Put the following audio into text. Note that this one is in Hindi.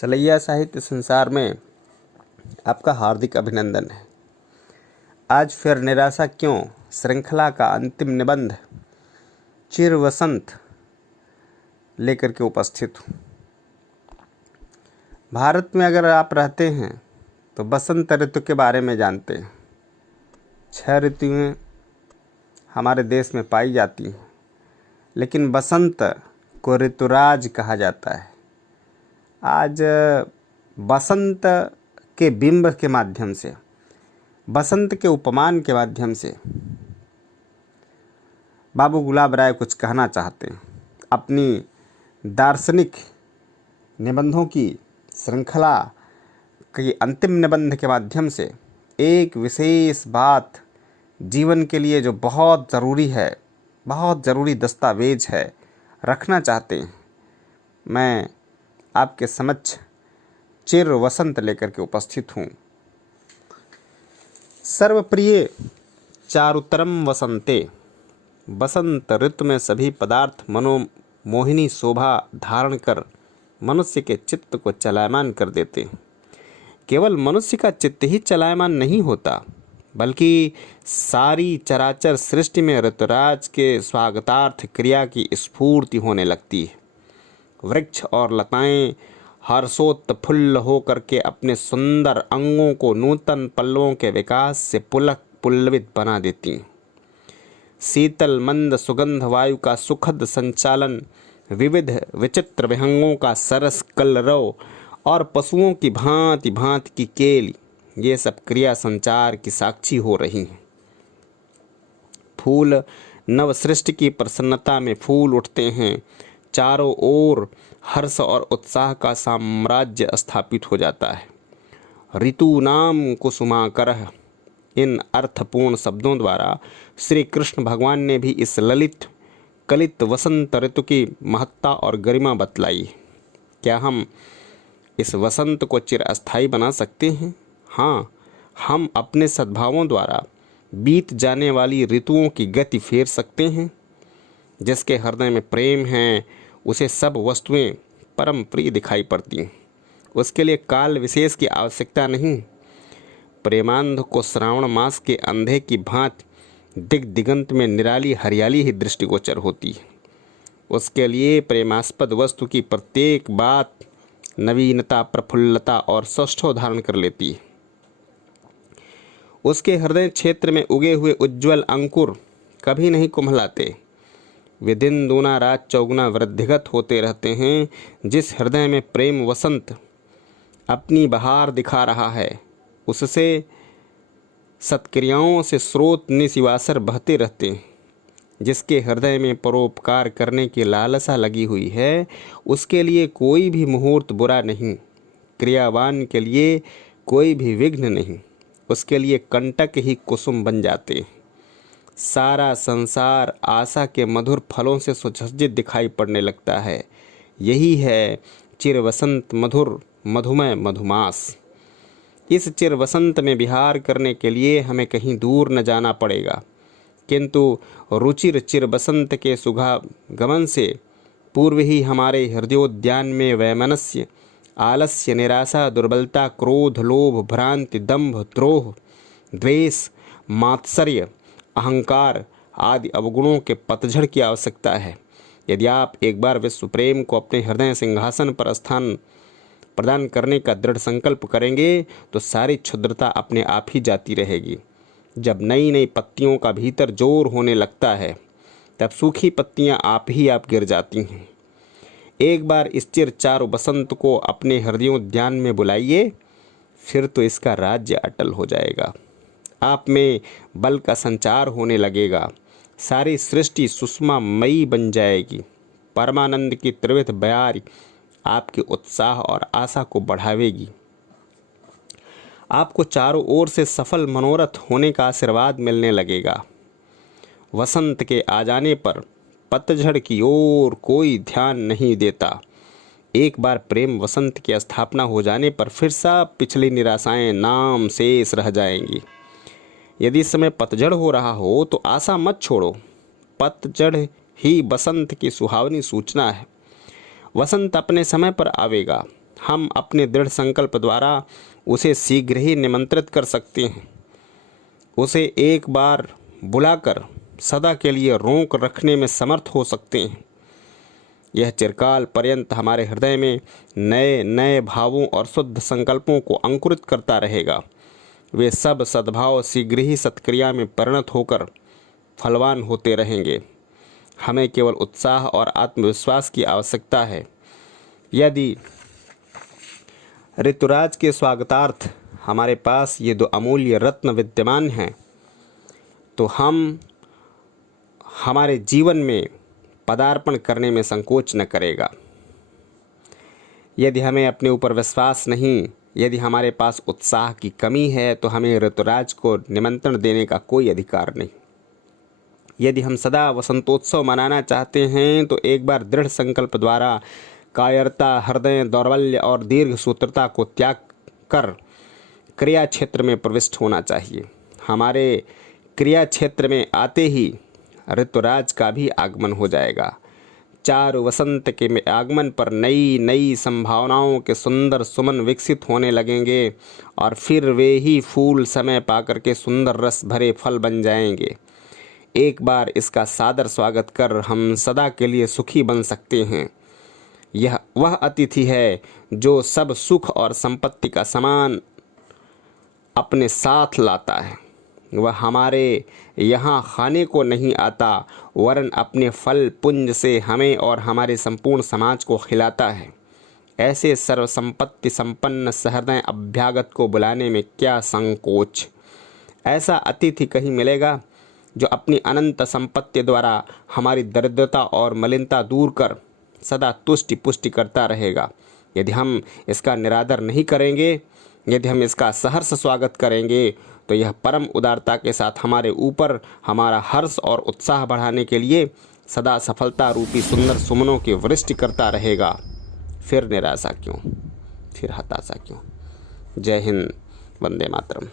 सलैया साहित्य संसार में आपका हार्दिक अभिनंदन है। आज फिर निराशा क्यों श्रृंखला का अंतिम निबंध चिर वसंत लेकर के उपस्थित हूँ। भारत में अगर आप रहते हैं तो बसंत ऋतु के बारे में जानते हैं। 6 ऋतुएं हमारे देश में पाई जाती हैं, लेकिन बसंत को ऋतुराज कहा जाता है। आज बसंत के बिंब के माध्यम से, बसंत के उपमान के माध्यम से बाबू गुलाब राय कुछ कहना चाहते हैं। अपनी दार्शनिक निबंधों की श्रृंखला के अंतिम निबंध के माध्यम से एक विशेष बात जीवन के लिए जो बहुत ज़रूरी है, बहुत ज़रूरी दस्तावेज है, रखना चाहते हैं। मैं आपके समक्ष चिर वसंत लेकर के उपस्थित हूँ। सर्वप्रिय चारुतरम वसंते, बसंत ऋतु में सभी पदार्थ मनोमोहिनी शोभा धारण कर मनुष्य के चित्त को चलायमान कर देते हैं। केवल मनुष्य का चित्त ही चलायमान नहीं होता, बल्कि सारी चराचर सृष्टि में ऋतुराज के स्वागतार्थ क्रिया की स्फूर्ति होने लगती है। वृक्ष और लताएं हर्षोत्फुल्ल होकर के अपने सुंदर अंगों को नूतन पल्लवों के विकास से पुलक पुल्लवित बना देती हैं। शीतल मंद सुगंध वायु का सुखद संचालन, विविध विचित्र विहंगों का सरस कलरव और पशुओं की भांति भांति की केली, ये सब क्रिया संचार की साक्षी हो रही हैं। फूल नव सृष्टि की प्रसन्नता में फूल उठते हैं। चारों ओर हर्ष और उत्साह का साम्राज्य स्थापित हो जाता है। ऋतु नाम कुसुमाकरः, इन अर्थपूर्ण शब्दों द्वारा श्री कृष्ण भगवान ने भी इस ललित कलित वसंत ऋतु की महत्ता और गरिमा बतलाई। क्या हम इस वसंत को चिरस्थायी बना सकते हैं? हाँ, हम अपने सद्भावों द्वारा बीत जाने वाली ऋतुओं की गति फेर सकते हैं। जिसके हृदय में प्रेम है, उसे सब वस्तुएं परम प्रिय दिखाई पड़ती हैं। उसके लिए काल विशेष की आवश्यकता नहीं। प्रेमांध को श्रावण मास के अंधे की भांति दिगंत में निराली हरियाली ही दृष्टिगोचर होती है। उसके लिए प्रेमास्पद वस्तु की प्रत्येक बात नवीनता, प्रफुल्लता और सौष्ठव धारण कर लेती है। उसके हृदय क्षेत्र में उगे हुए उज्ज्वल अंकुर कभी नहीं कुम्हलाते। वे दिन दूना रात चौगुना वृद्धिगत होते रहते हैं। जिस हृदय में प्रेम वसंत अपनी बहार दिखा रहा है, उससे सत्क्रियाओं से स्रोत निशिवासर बहते रहते हैं। जिसके हृदय में परोपकार करने की लालसा लगी हुई है, उसके लिए कोई भी मुहूर्त बुरा नहीं, क्रियावान के लिए कोई भी विघ्न नहीं। उसके लिए कंटक ही कुसुम बन जाते हैं। सारा संसार आशा के मधुर फलों से सुसज्जित दिखाई पड़ने लगता है। यही है चिर वसंत मधुर मधुमय मधुमास। इस चिर वसंत में विहार करने के लिए हमें कहीं दूर न जाना पड़ेगा, किंतु रुचिर चिर बसंत के सुगमन से पूर्व ही हमारे हृदयोद्यान में वैमनस्य, आलस्य, निराशा, दुर्बलता, क्रोध, लोभ, भ्रांति, दंभ, द्रोह, द्वेष, मात्सर्य, अहंकार आदि अवगुणों के पतझड़ की आवश्यकता है। यदि आप एक बार विश्व प्रेम को अपने हृदय सिंहासन पर स्थान प्रदान करने का दृढ़ संकल्प करेंगे, तो सारी क्षुद्रता अपने आप ही जाती रहेगी। जब नई नई पत्तियों का भीतर जोर होने लगता है, तब सूखी पत्तियां आप गिर जाती हैं। एक बार इस चिर चारु बसंत को अपने हृदयोद्यान में बुलाइए, फिर तो इसका राज्य अटल हो जाएगा। आप में बल का संचार होने लगेगा। सारी सृष्टि सुषमा मई बन जाएगी। परमानंद की त्रिविध बयारी आपके उत्साह और आशा को बढ़ावेगी। आपको चारों ओर से सफल मनोरथ होने का आशीर्वाद मिलने लगेगा। वसंत के आ जाने पर पतझड़ की ओर कोई ध्यान नहीं देता। एक बार प्रेम वसंत की स्थापना हो जाने पर फिर सब पिछली निराशाएं नाम शेष रह जाएंगी। यदि इस समय पतझड़ हो रहा हो तो आशा मत छोड़ो। पतझड़ ही बसंत की सुहावनी सूचना है। वसंत अपने समय पर आवेगा। हम अपने दृढ़ संकल्प द्वारा उसे शीघ्र ही निमंत्रित कर सकते हैं। उसे एक बार बुलाकर सदा के लिए रोक रखने में समर्थ हो सकते हैं। यह चिरकाल पर्यंत हमारे हृदय में नए नए भावों और शुद्ध संकल्पों को अंकुरित करता रहेगा। वे सब सद्भाव शीघ्र ही सत्क्रिया में परिणत होकर फलवान होते रहेंगे। हमें केवल उत्साह और आत्मविश्वास की आवश्यकता है। यदि ऋतुराज के स्वागतार्थ हमारे पास ये दो अमूल्य रत्न विद्यमान हैं, तो हम हमारे जीवन में पदार्पण करने में संकोच न करेगा। यदि हमें अपने ऊपर विश्वास नहीं, यदि हमारे पास उत्साह की कमी है, तो हमें ऋतुराज को निमंत्रण देने का कोई अधिकार नहीं। यदि हम सदा वसंतोत्सव मनाना चाहते हैं, तो एक बार दृढ़ संकल्प द्वारा कायरता, हृदय दौर्बल्य और दीर्घ सूत्रता को त्याग कर क्रिया क्षेत्र में प्रविष्ट होना चाहिए। हमारे क्रिया क्षेत्र में आते ही ऋतुराज का भी आगमन हो जाएगा। चारु वसंत के आगमन पर नई नई संभावनाओं के सुंदर सुमन विकसित होने लगेंगे और फिर वे ही फूल समय पाकर के सुंदर रस भरे फल बन जाएंगे। एक बार इसका सादर स्वागत कर हम सदा के लिए सुखी बन सकते हैं। यह वह अतिथि है जो सब सुख और संपत्ति का सामान अपने साथ लाता है। वह हमारे यहाँ खाने को नहीं आता, वरन अपने फल पुंज से हमें और हमारे संपूर्ण समाज को खिलाता है। ऐसे सर्वसंपत्ति संपन्न सहृदय अभ्यागत को बुलाने में क्या संकोच। ऐसा अतिथि कहीं मिलेगा जो अपनी अनंत संपत्ति द्वारा हमारी दरिद्रता और मलिनता दूर कर सदा तुष्टि पुष्टि करता रहेगा। यदि हम इसका निरादर नहीं करेंगे, यदि हम इसका सहर्ष स्वागत करेंगे, तो यह परम उदारता के साथ हमारे ऊपर हमारा हर्ष और उत्साह बढ़ाने के लिए सदा सफलता रूपी सुंदर सुमनों की वृष्टि करता रहेगा। फिर निराशा क्यों, फिर हताशा क्यों। जय हिंद, वंदे मातरम।